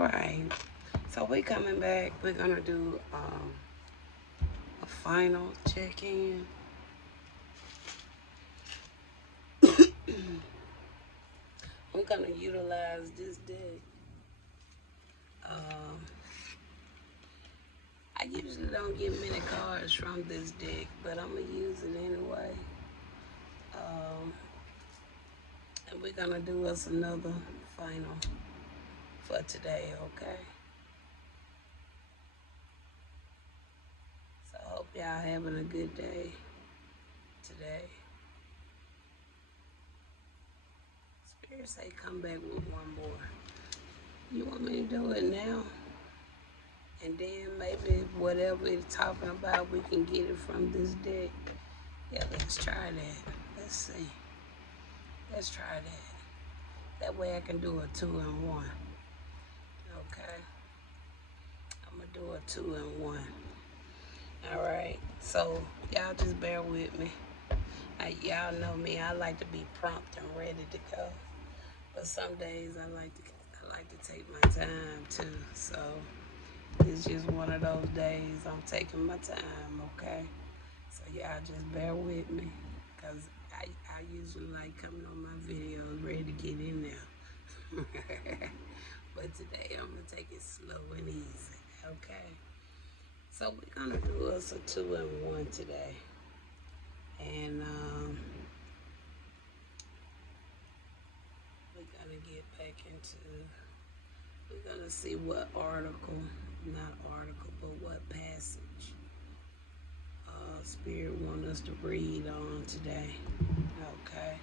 right. So we coming back. We're gonna do a final check-in. I'm gonna utilize this deck. Um, I usually don't get many cards from this deck, but I'm gonna use it anyway. And we're gonna do us another final for today, okay? So I hope y'all having a good day today. Spirit say come back with one more. You want me to do it now? And then maybe whatever it's talking about, we can get it from this deck. Yeah, let's try that. Let's see. Let's try that. That way I can do a 2-in-1. Okay. I'm going to do a 2-in-1. All right. So y'all just bear with me. Y'all know me. I like to be prompt and ready to go. But some days I like to take my time too. So it's just one of those days I'm taking my time, okay? So y'all just bear with me, because I usually like coming on my videos ready to get in there. But today I'm going to take it slow and easy, okay? So we're going to do us a 2-in-1 today. And we're going to get back into, we're going to see what article, not article, but what passage Spirit want us to read on today. Okay,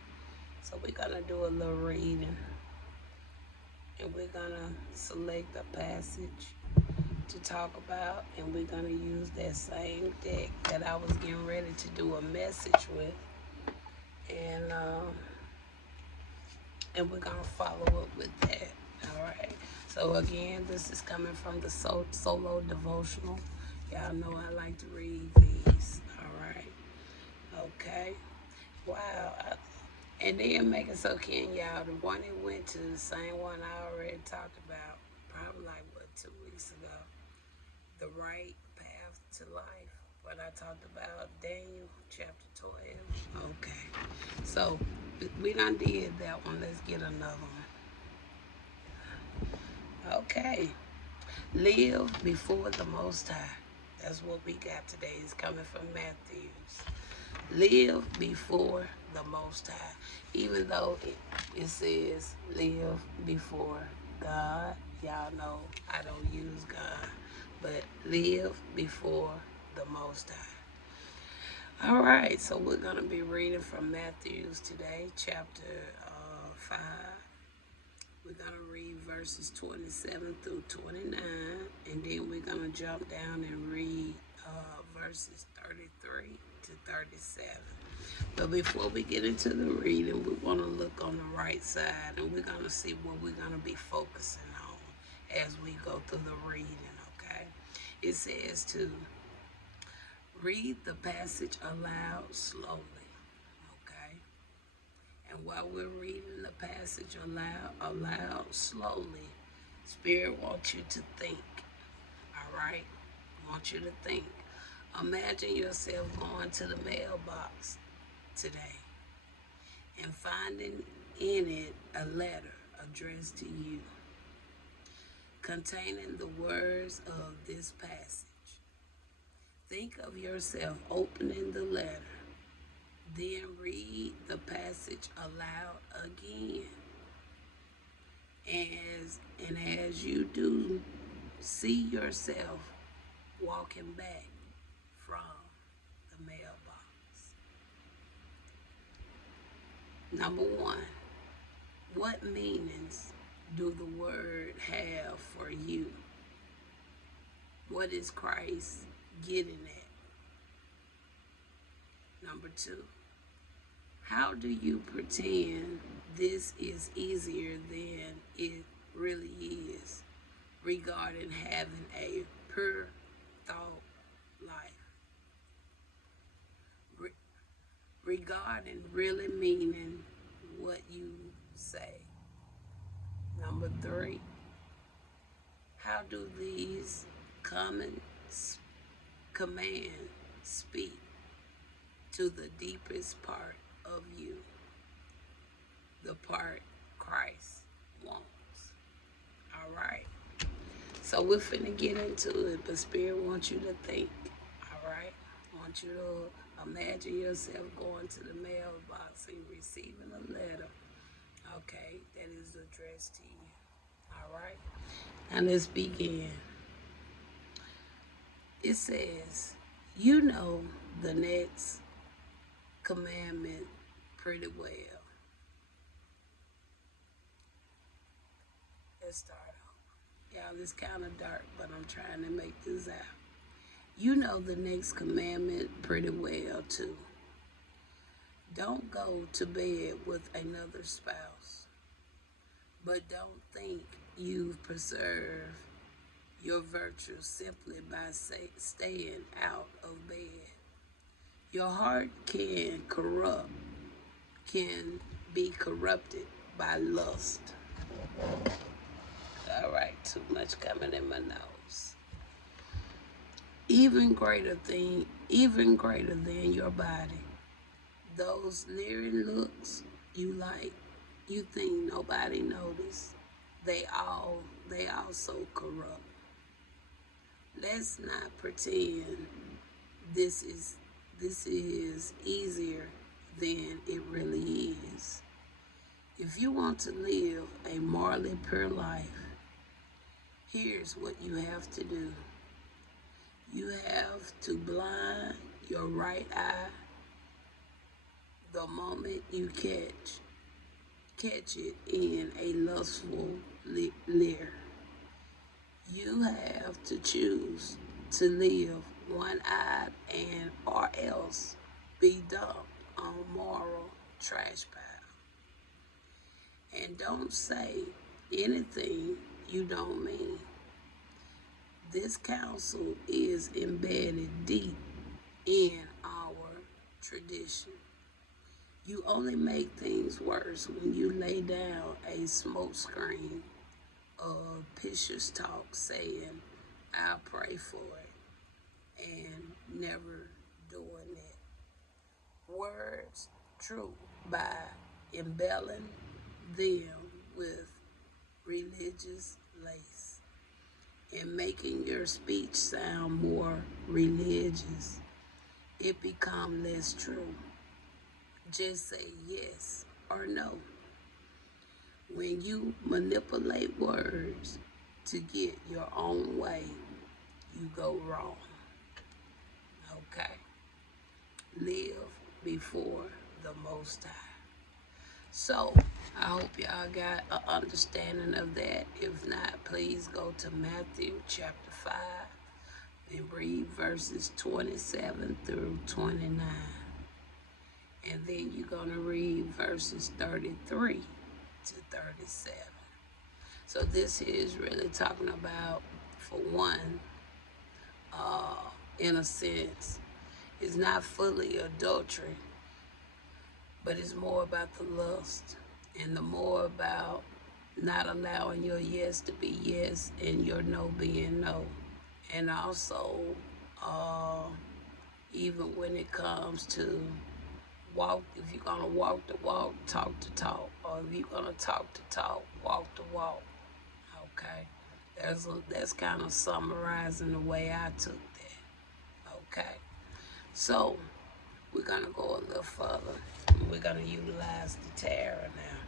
so we're gonna do a little reading, and we're gonna select a passage to talk about, and we're gonna use that same deck that I was getting ready to do a message with, and we're gonna follow up with that. All right. So again, this is coming from the solo devotional. Y'all know I like to read these. All right. Okay. Wow. And then make it so can y'all, the one it went to, the same one I already talked about, probably like, 2 weeks ago. The right path to life. What I talked about, Daniel chapter 12. Okay. So we done did that one. Let's get another one. Okay. Live before the Most High. That's what we got today. It's coming from Matthews. Live before the Most High. Even though it says live before God. Y'all know I don't use God. But live before the Most High. All right, so we're going to be reading from Matthews today, chapter 5. We're going to read verses 27 through 29, and then we're going to jump down and read verses 33 to 37. But before we get into the reading, we want to look on the right side, and we're going to see what we're going to be focusing on as we go through the reading, okay? It says to read the passage aloud slowly. And while we're reading the passage aloud slowly, Spirit wants you to think, all right? Want you to think. Imagine yourself going to the mailbox today and finding in it a letter addressed to you containing the words of this passage. Think of yourself opening the letter. Then read the passage aloud again. As you do, see yourself walking back from the mailbox. Number 1, what meanings do the word have for you? What is Christ getting at? Number 2, how do you pretend this is easier than it really is regarding having a pure thought life? Regarding really meaning what you say. Number 3, How do these common commands speak to the deepest part of you, the part Christ wants? All right. So we're finna get into it, but Spirit wants you to think. All right. I want you to imagine yourself going to the mailbox and receiving a letter. Okay, that is addressed to you. All right. Now let's begin. It says, you know the next commandment pretty well. Let's start off. Y'all, it's kind of dark, but I'm trying to make this out. You know the next commandment pretty well, too. Don't go to bed with another spouse, but don't think you've preserved your virtue simply by staying out of bed. Your heart can be corrupted by lust. All right, too much coming in my nose. Even greater than your body. Those leering looks you like, you think nobody noticed. They also corrupt. Let's not pretend this is easier than it really is. If you want to live a morally pure life, here's what you have to do. You have to blind your right eye the moment you catch it in a lustful leer. You have to choose to live one-eyed and or else be dumped on moral trash pile. And don't say anything you don't mean. This counsel is embedded deep in our tradition. You only make things worse when you lay down a smoke screen of pictures talk saying, I'll pray for it, and never doing it. Words true by embelling them with religious lace and making your speech sound more religious. It becomes less true. Just say yes or no. When you manipulate words to get your own way, you go wrong. Okay? Live before the Most High. So, I hope y'all got an understanding of that. If not, please go to Matthew chapter 5 and read verses 27 through 29. And then you're going to read verses 33 to 37. So this is really talking about, for one, in a sense, it's not fully adultery, but it's more about the lust, and the more about not allowing your yes to be yes and your no being no. And also, even when it comes to walk, if you're going to walk the walk, talk the talk. Or if you're going to talk the talk, walk the walk. Okay? That's kind of summarizing the way I took that. Okay? So, we're going to go a little further. We're going to utilize the Torah now.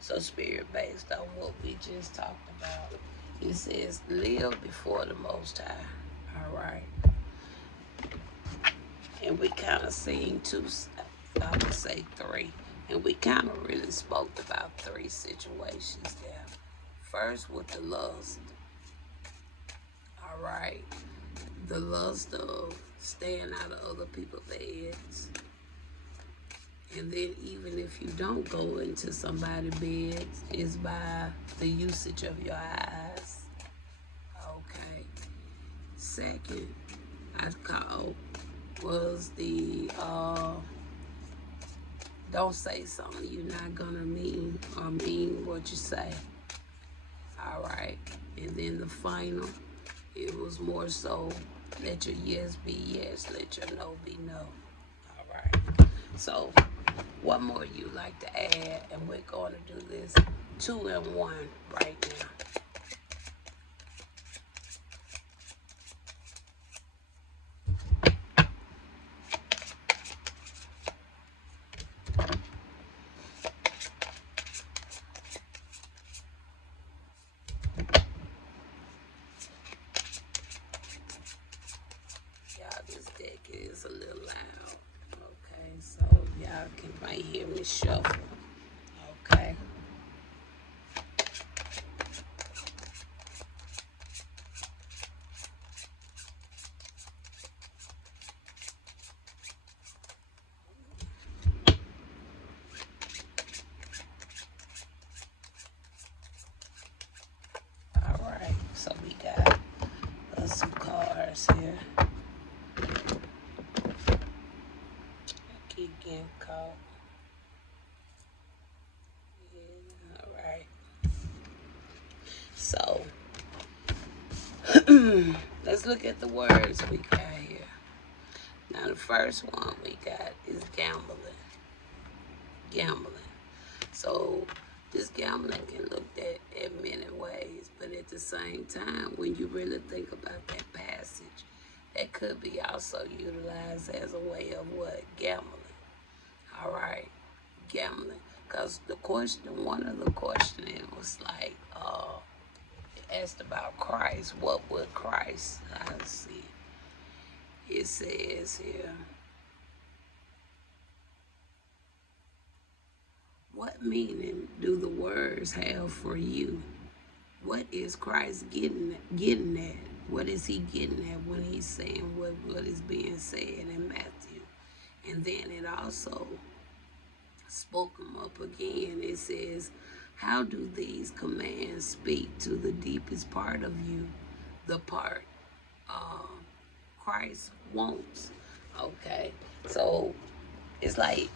So, Spirit, based on what we just talked about, it says, live before the Most High. All right? And we kind of seen two, I would say three. And we kind of really spoke about three situations there. First, with the lust. All right. The lust of staying out of other people's beds. And then even if you don't go into somebody's bed, it's by the usage of your eyes. Okay. Second, I called was the don't say something you're not gonna mean or mean what you say. All right. And then the final, it was more so, let your yes be yes, let your no be no. All right. So, what more you like to add? And we're going to do this 2 and 1 right now. This deck is a little loud. Okay, so y'all might hear me shuffle. Okay. All right, so we got some cards here. Keep getting caught. Yeah, all right. So, let's look at the words we got here. Now, the first one we got is gambling. Gambling. So, this gambling can look at many ways, but at the same time, when you really think about that passage, that could be also utilized as a way of what? Gambling. All right, gambling. Because the question, one of the questions was like, asked about Christ. What would Christ? Let's see. It says here, what meaning do the words have for you? What is Christ getting at? What is he getting at when he's saying what is being said in Matthew? And then it also spoke him up again. It says, how do these commands speak to the deepest part of you, the part Christ wants? Okay, so it's like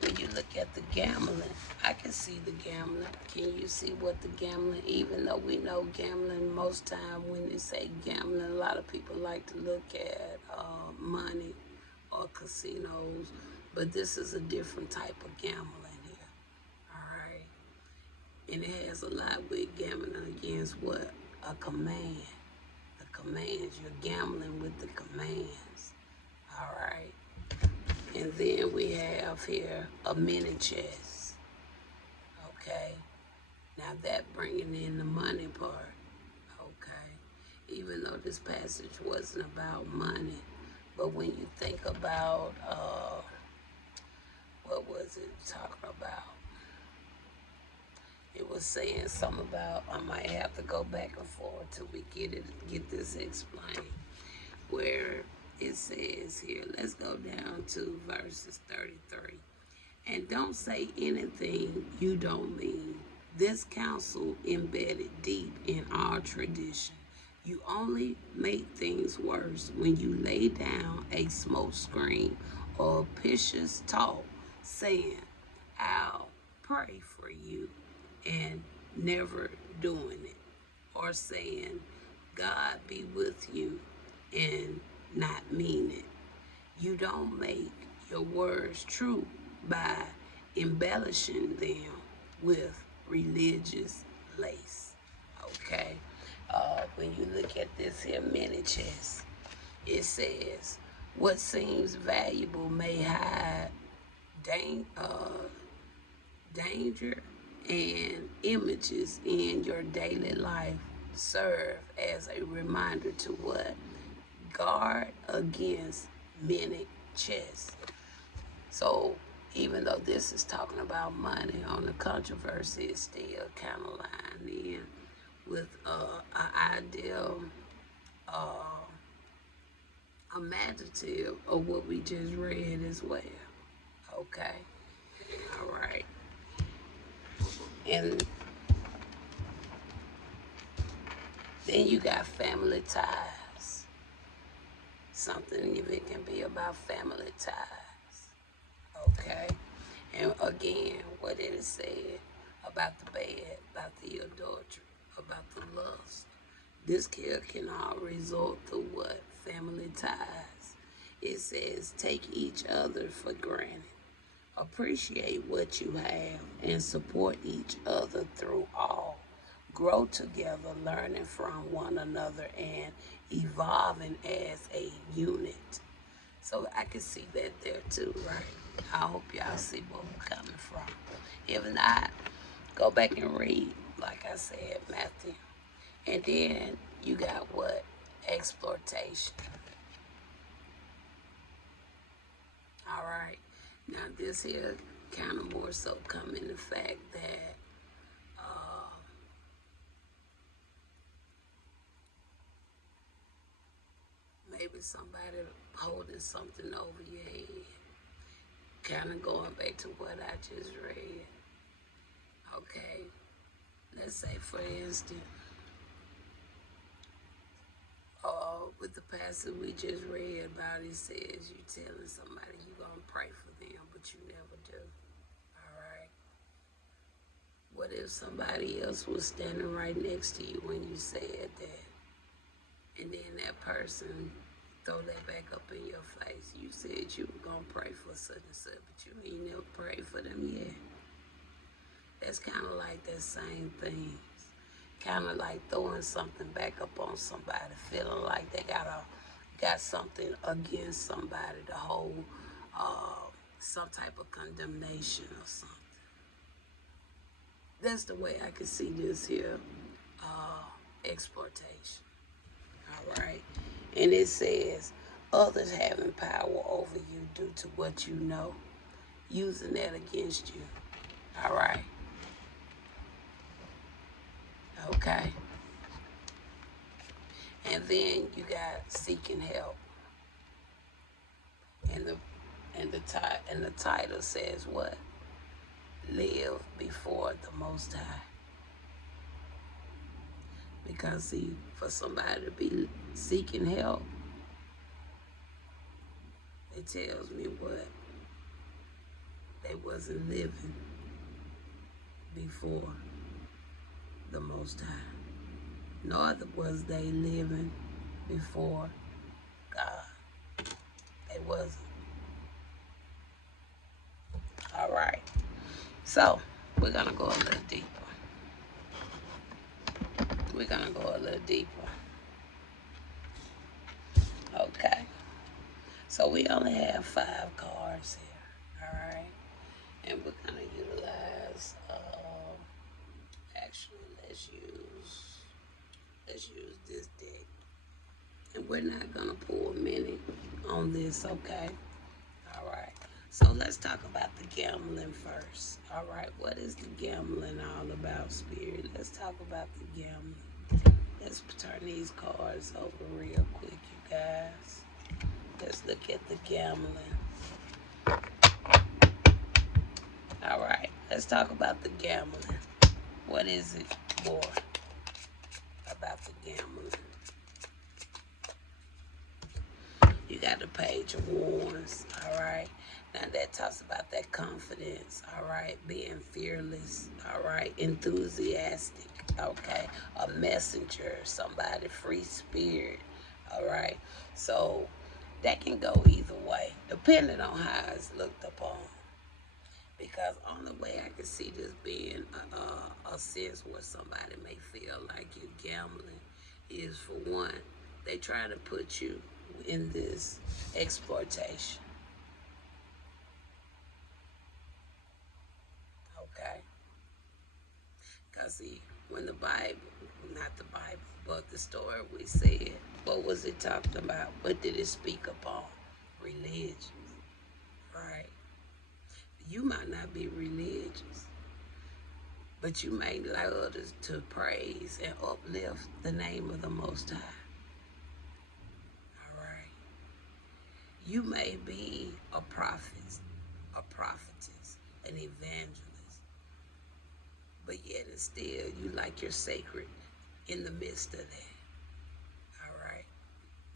when you look at the gambling, I can see the gambling. Can you see what the gambling, even though we know gambling, most time when they say gambling, a lot of people like to look at money or casinos, but this is a different type of gambling here, all right? And it has a lot with gambling against what? A command. The commands, you're gambling with the commands, all right? And then we have here a mini chess, okay? Now that bringing in the money part, okay? Even though this passage wasn't about money, but when you think about, what was it talking about? It was saying something about, I might have to go back and forth till we get this explained, where it says here, let's go down to verses 33. And don't say anything you don't mean. This counsel embedded deep in our tradition. You only make things worse when you lay down a smoke screen or a vicious talk saying, I'll pray for you, and never doing it. Or saying, God be with you, and not mean it. You don't make your words true by embellishing them with religious lace. Okay? When you look at this here mini chess, it says, what seems valuable may hide danger, and images in your daily life serve as a reminder to what? Guard against many chess. So even though this is talking about money, on the controversy, it's still kind of lying in with an ideal imaginative of what we just read as well. Okay, all right. And then you got family ties. Something if it can be about family ties. Okay? And again, what it is said about the bed, about the adultery, about the lust. This care can all result to what? Family ties. It says take each other for granted. Appreciate what you have and support each other through all. Grow together, learning from one another and evolving as a unit. So I can see that there too, right? I hope y'all see where we're coming from. If not, go back and read, like I said, Matthew. And then you got what? Exploitation. All right. Now this here kind of more so come in the fact that maybe somebody holding something over your head. Kind of going back to what I just read. Okay. Let's say, for instance, with the passage we just read about, it says you telling somebody you're going to pray for them, but you never do. All right. What if somebody else was standing right next to you when you said that? And then that person throw that back up in your face. You said you were going to pray for such and such, but you ain't never prayed for them yet. That's kind of like that same thing. Kind of like throwing something back up on somebody, feeling like they got something against somebody to hold some type of condemnation or something. That's the way I can see this here exploitation. All right. And it says, others having power over you due to what you know, using that against you. All right. Okay. And then you got seeking help. And the title says what? Live before the Most High. Because see, for somebody to be seeking help, it tells me what? They wasn't living before the Most High. Nor was they living before God. They wasn't. All right. So, we're going to go a little deeper. We're going to go a little deeper. Okay. So, we only have 5 cards here. All right. And we're going to utilize, actually, let's use this deck. And we're not going to pull many on this, okay? All right. So let's talk about the gambling first. All right. What is the gambling all about, Spirit? Let's talk about the gambling. Let's turn these cards over real quick, you guys. Let's look at the gambling. All right. Let's talk about the gambling. What is it for about the gambling? You got the Page of Wands, all right? Now that talks about that confidence, all right? Being fearless, all right? Enthusiastic, okay? A messenger, somebody, free spirit, all right? So that can go either way, depending on how it's looked upon. Because only way I can see this being a sense where somebody may feel like you're gambling is, for one, they try to put you in this exploitation. Okay? Because see, when the Bible, not the Bible, but the story we said, what was it talking about? What did it speak upon? Religion. Right? You might not be religious, but you may like others to praise and uplift the name of the Most High. All right. You may be a prophet, a prophetess, an evangelist, but yet and still you like you're sacred in the midst of that. All right.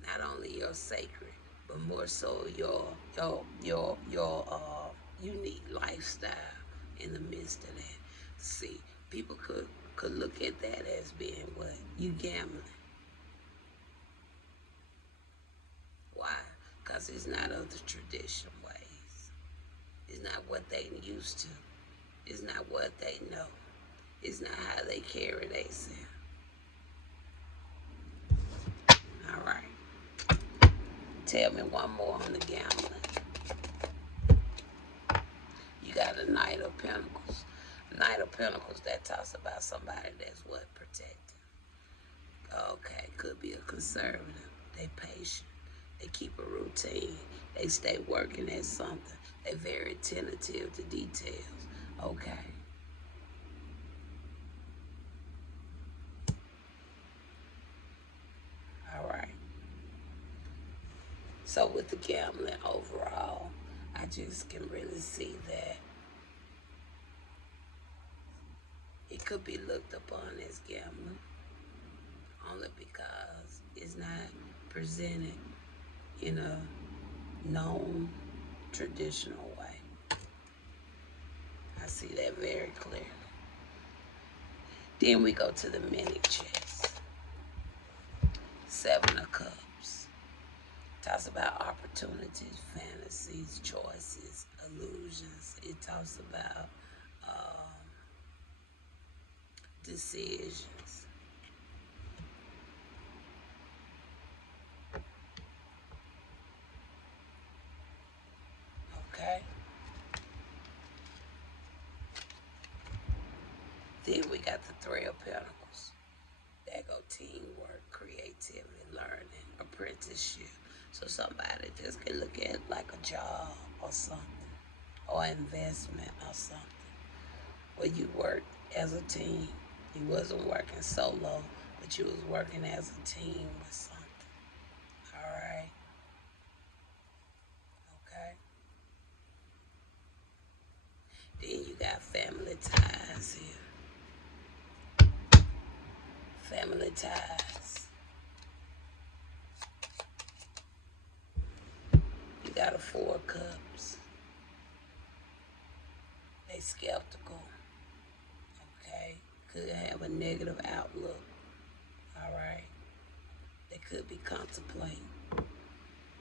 Not only your sacred, but more so your unique lifestyle in the midst of that. See, people could look at that as being what? You gambling. It's not of the traditional ways. It's not what they used to. It's not what they know. It's not how they carry themselves. All right. Tell me one more on the gambling. You got a Knight of Pentacles. A Knight of Pentacles, that talks about somebody that's what? Protected. Okay, could be a conservative. They patient. They keep a routine. They stay working at something. They very tentative to details. Okay. All right. So with the gambling overall, I just can really see that it could be looked upon as gambling only because it's not presented in a known traditional way. I see that very clearly. Then we go to the mini chess. 7 of Cups. Talks about opportunities, fantasies, choices, illusions. It talks about decisions. Okay? Then we got the 3 of Pentacles. There go teamwork, creativity, learning, apprenticeship. So somebody just can look at like a job or something, or investment or something, where you work as a team. You wasn't working solo, but you was working as a team with something. All right? Okay? Then you got family ties here. Family ties. You got a 4 of Cups. They skeptical. Okay? Could have a negative outlook. All right? They could be contemplating.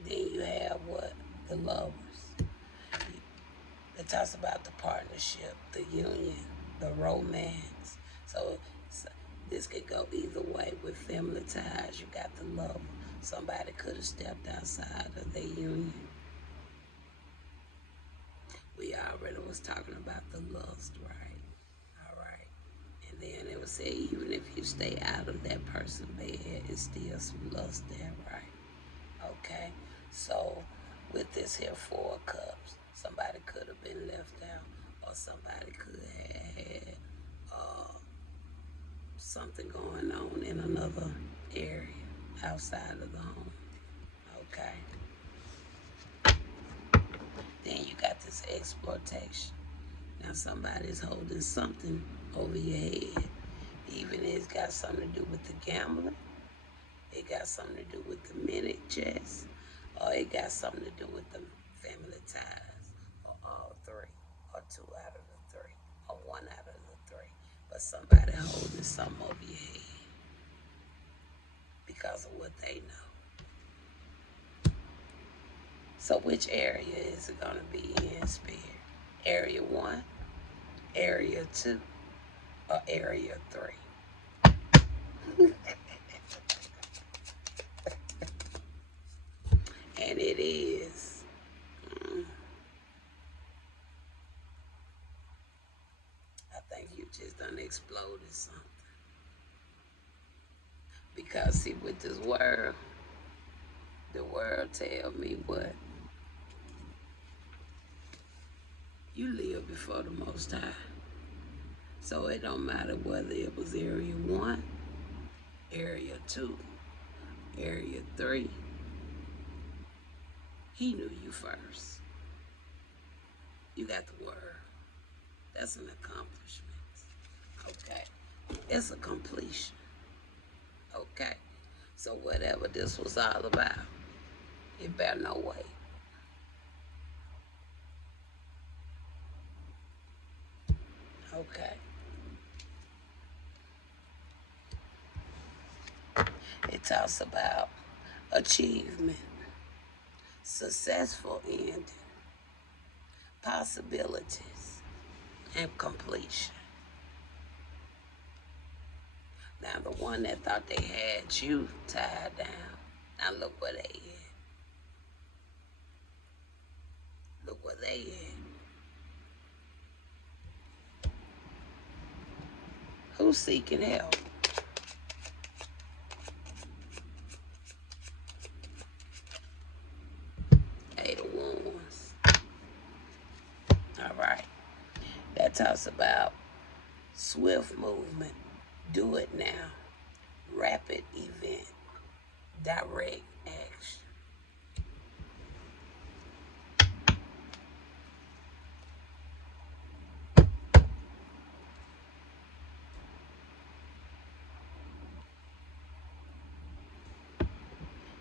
Then you have what? The Lovers. It talks about the partnership, the union, the romance. So this could go either way with family ties. You got the lover. Somebody could have stepped outside of their union. We already was talking about the lust, right? All right. And then it was say even if you stay out of that person's bed, it's still some lust there, right? Okay. So with this here 4 of Cups, somebody could have been left out, or somebody could have had something going on in another area outside of the home. Okay. Then you got this exploitation. Now somebody's holding something over your head. Even if it's got something to do with the gambling, it got something to do with the mini chess, or it got something to do with the family ties, or all 3, or 2 out of the 3, or 1 out of the 3. But somebody holding something over your head because of what they know. So which area is it going to be in, Spirit? Area 1, Area 2, or Area 3? And it is. I think you just done exploded something. Because see, with this world, the world tell me what? You live before the Most High. So it don't matter whether it was Area 1, Area 2, Area 3. He knew you first. You got the word. That's an accomplishment. Okay. It's a completion. Okay. So whatever this was all about, it bear no weight. Okay. It talks about achievement. successful ending, possibilities, and completion. Now, the one that thought they had you tied down, now look where they at. Look where they at. Who's seeking help? Eight of Wands. All right. That talks about swift movement. Do it now. Rapid event. Direct action.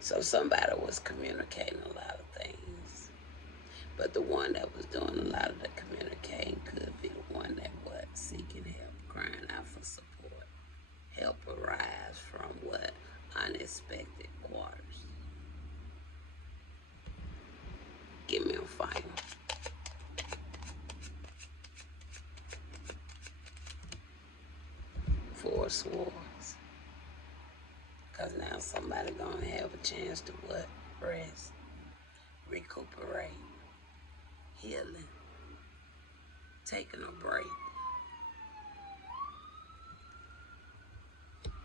So somebody was communicating a lot of things. But the one that was doing a lot of the communicating could be the one that was seeking help, crying out for support. Help arise from what? Unexpected quarters. Give me a final. Four Swords. Because now somebody gonna have a chance to what? Rest, recuperate, healing, taking a break.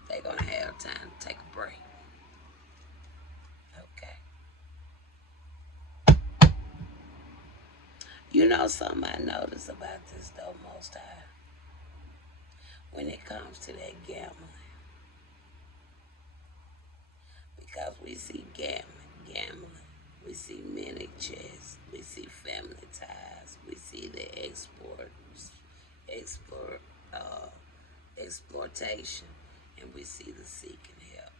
They're gonna have time to take a break. Okay. You know something I noticed about this though, Most High? When it comes to that gambling. Because we see gambling. We see many chests. We see family ties. We see the exploitation. And we see the seeking help.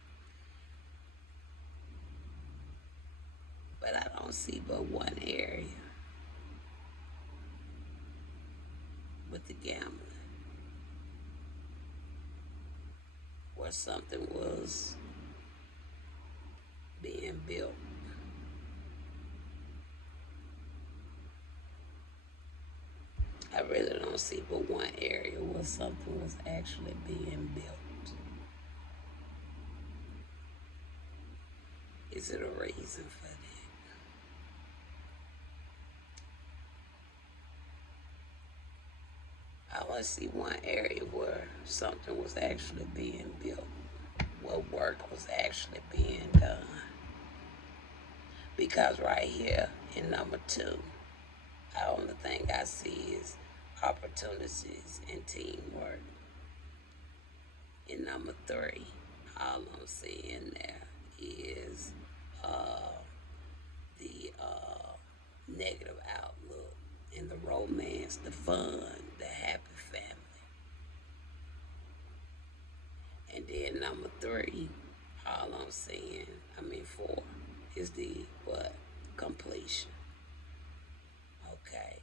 But I don't see but one area with the gambling where something was being built. I really don't see but one area where something was actually being built. Is it a reason for that? I want to see one area where something was actually being built, where work was actually being done. Because right here in number 2, the only thing I see is opportunities and teamwork. In number 3, all I'm seeing there is the negative outlook and the romance, the fun, the happy family. And then number 3, all I'm seeing, 4, is the what? Completion. Okay.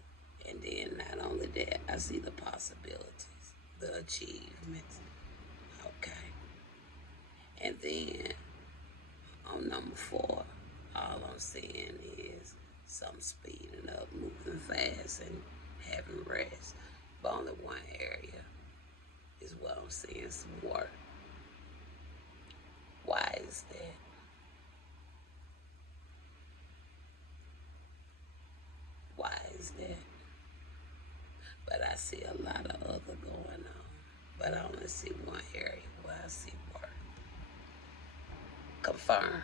And then not only that, I see the possibilities, the achievements. Okay. And then on number 4, all I'm seeing is some speeding up, moving fast, and having rest. But only one area is what I'm seeing, some work. Why is that? Why is that? But I see a lot of other going on. But I only see one area where I see work. Confirm.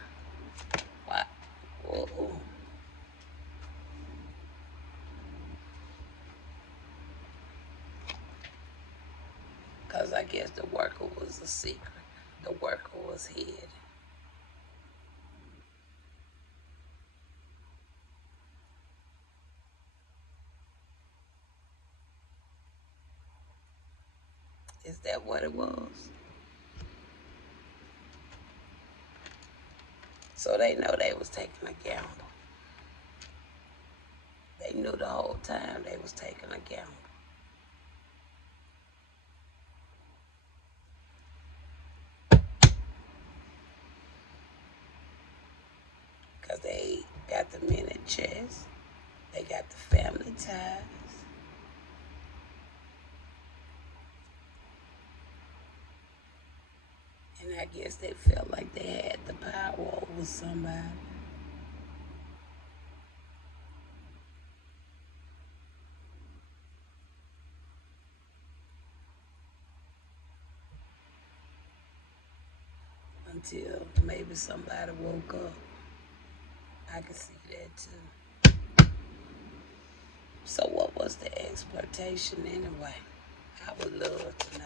Why? Whoa. Because I guess the worker was a secret. The worker was hid. Is that what it was? So they know they was taking a gamble. They knew the whole time they was taking a gamble. Because they got the chest. They got the family ties. And I guess they felt like they had the power over somebody. Until maybe somebody woke up. I can see that too. So what was the exploitation anyway? I would love to know.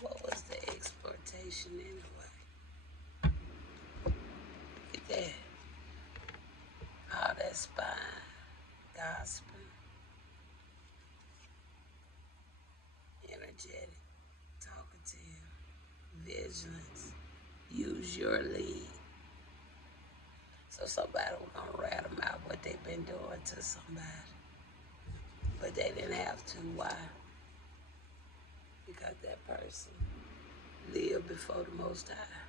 What was the exploitation anyway? Look at that. All that spine, gospel, energetic, talkative, vigilance, use your lead. So somebody was gonna rat them out what they've been doing to somebody. But they didn't have to. Why? Because that person lived before the Most High.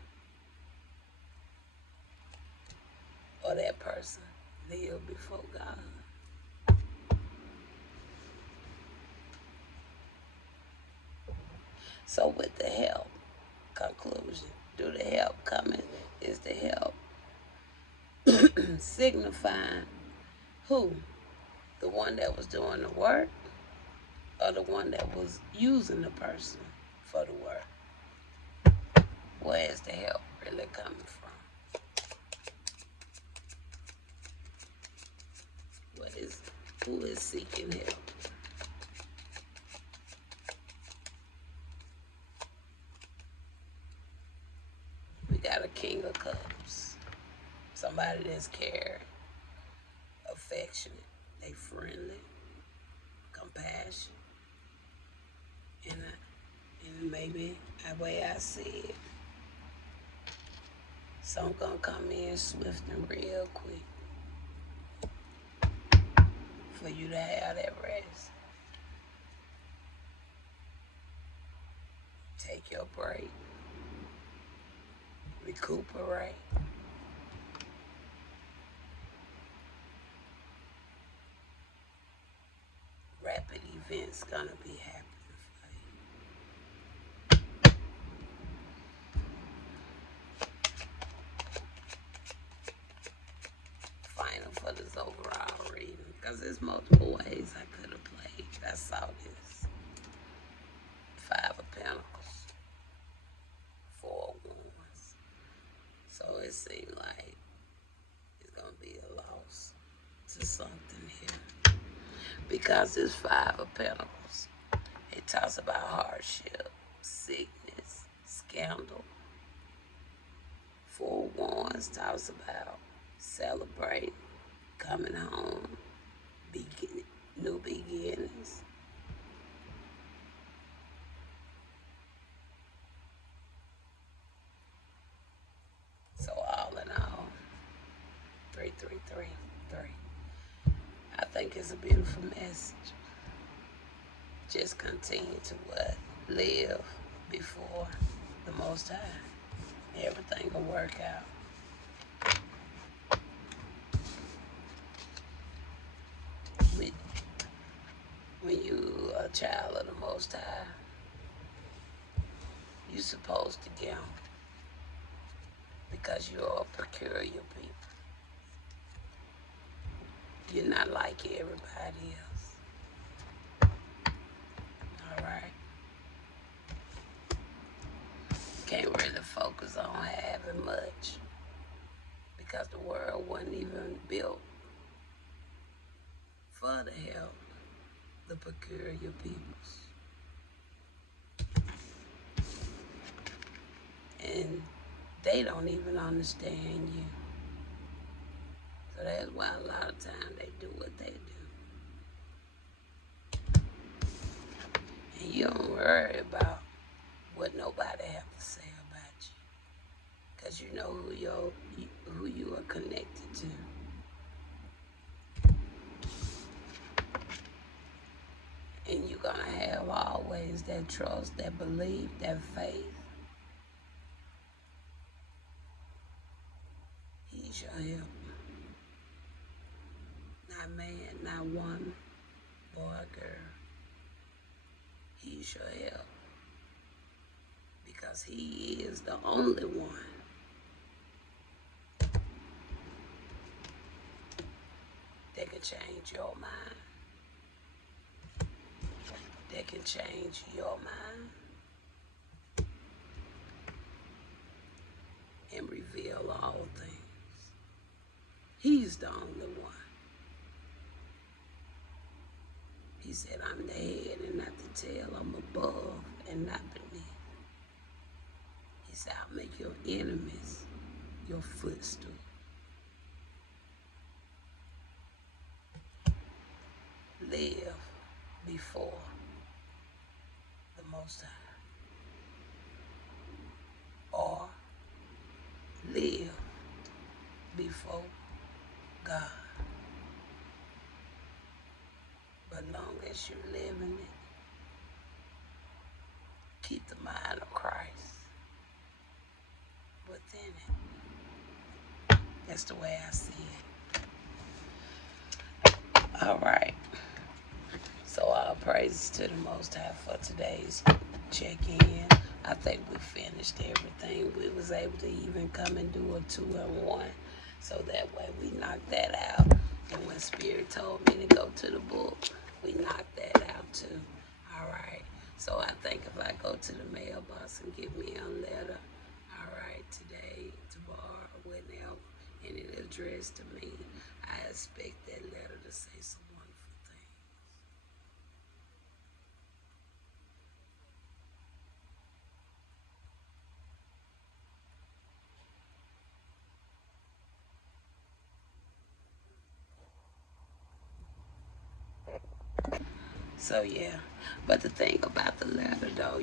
Or that person lived before God. So with the help, conclusion, do the help coming? Is the help signifying who? The one that was doing the work or the one that was using the person for the work? Where is the help really coming from? Who is seeking help? We got a King of Cups. Somebody that's caring, affectionate, they friendly, compassion, and maybe the way I see it, some gonna come in swift and real quick for you to have that rest. Take your break, recuperate. Rapid events gonna be happening for you. Final for this overall reading, because there's multiple ways I could have played. I saw this. 5 of Pentacles, 4 of Wands. So it seemed like it's gonna be a loss to something here. Because it's 5 of Pentacles. It talks about hardship, sickness, scandal. 4 of Wands talks about celebrating, coming home, new beginnings. So all in all, 3, 3, 3, 3. I think it's a beautiful message. Just continue to live before the Most High. Everything will work out. When you a child of the Most High, you're supposed to give because you're a peculiar people. You're not like everybody else. All right? Can't really focus on having much because the world wasn't even built for the help the peculiar peoples. And they don't even understand you. So that's why a lot of times they do what they do. And you don't worry about what nobody have to say about you. Because you know who you are connected to. And you're going to have always that trust, that belief, that faith. He's your help. not man, not woman, boy, girl. He's your help. Because he is the only one that can change your mind. That can change your mind. And reveal all things. He's the only one. He said, I'm the head and not the tail. I'm above and not beneath. He said, I'll make your enemies your footstool. Live before the Most High. Or live before God. But long as you're living it, keep the mind of Christ within it. That's the way I see it. All right. So all praises to the Most High for today's check-in. I think we finished everything. We was able to even come and do a 2-in-1. So that way we knocked that out. And when Spirit told me to go to the book, we knocked that out too. All right. So I think if I go to the mailbox and get me a letter, all right, today, tomorrow, whenever, and it addressed to me, I expect that letter to say some wonderful things. So yeah, but the thing about the letter though,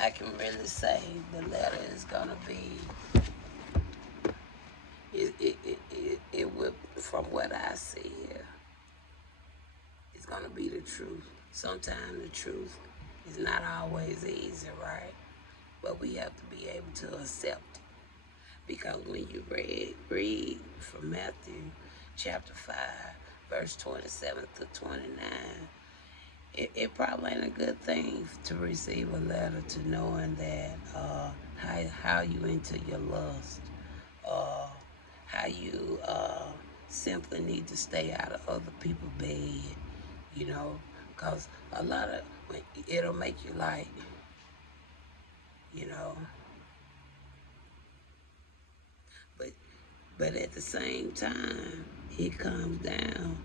I can really say the letter is gonna be, it will, from what I see here, it's gonna be the truth. Sometimes the truth is not always easy, right? But we have to be able to accept it. Because when you read from Matthew chapter 5, verse 27 to 29, it probably ain't a good thing to receive a letter to knowing that how you into your lust, how you simply need to stay out of other people's bed, you know, because a lot of, it'll make you like, you know, but at the same time, it comes down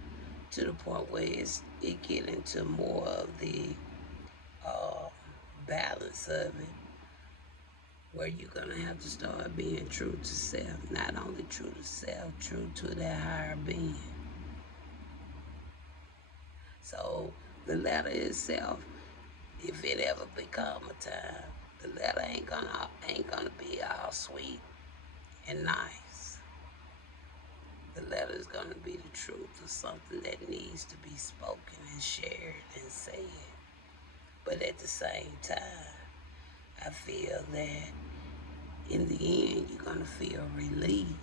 to the point where it get into more of the balance of it, where you're gonna have to start being true to self. Not only true to self, true to that higher being. So the letter itself, if it ever become a time, the letter ain't gonna be all sweet and nice. The letter is gonna be the truth of something that needs to be spoken and shared and said. But at the same time, I feel that in the end, you're going to feel relieved.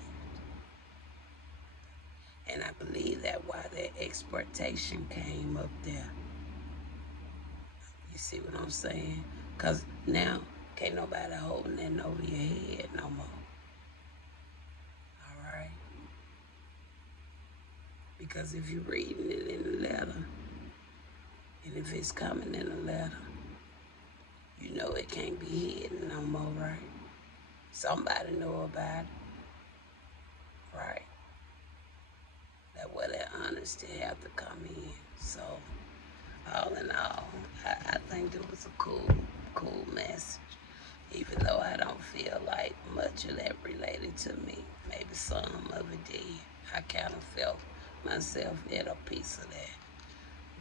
And I believe that why that expectation came up there. You see what I'm saying? Because now, can't nobody holding that over your head no more. All right? Because if you're reading it in the letter, and if it's coming in the letter, you know it can't be hidden no more, right? Somebody know about it, right? That where that honesty have to come in. So, all in all, I think it was a cool message. Even though I don't feel like much of that related to me. Maybe some of it did. I kind of felt myself at a piece of that.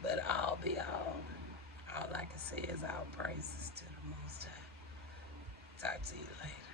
But all I can say is all praises to the Most High. Talk to you later.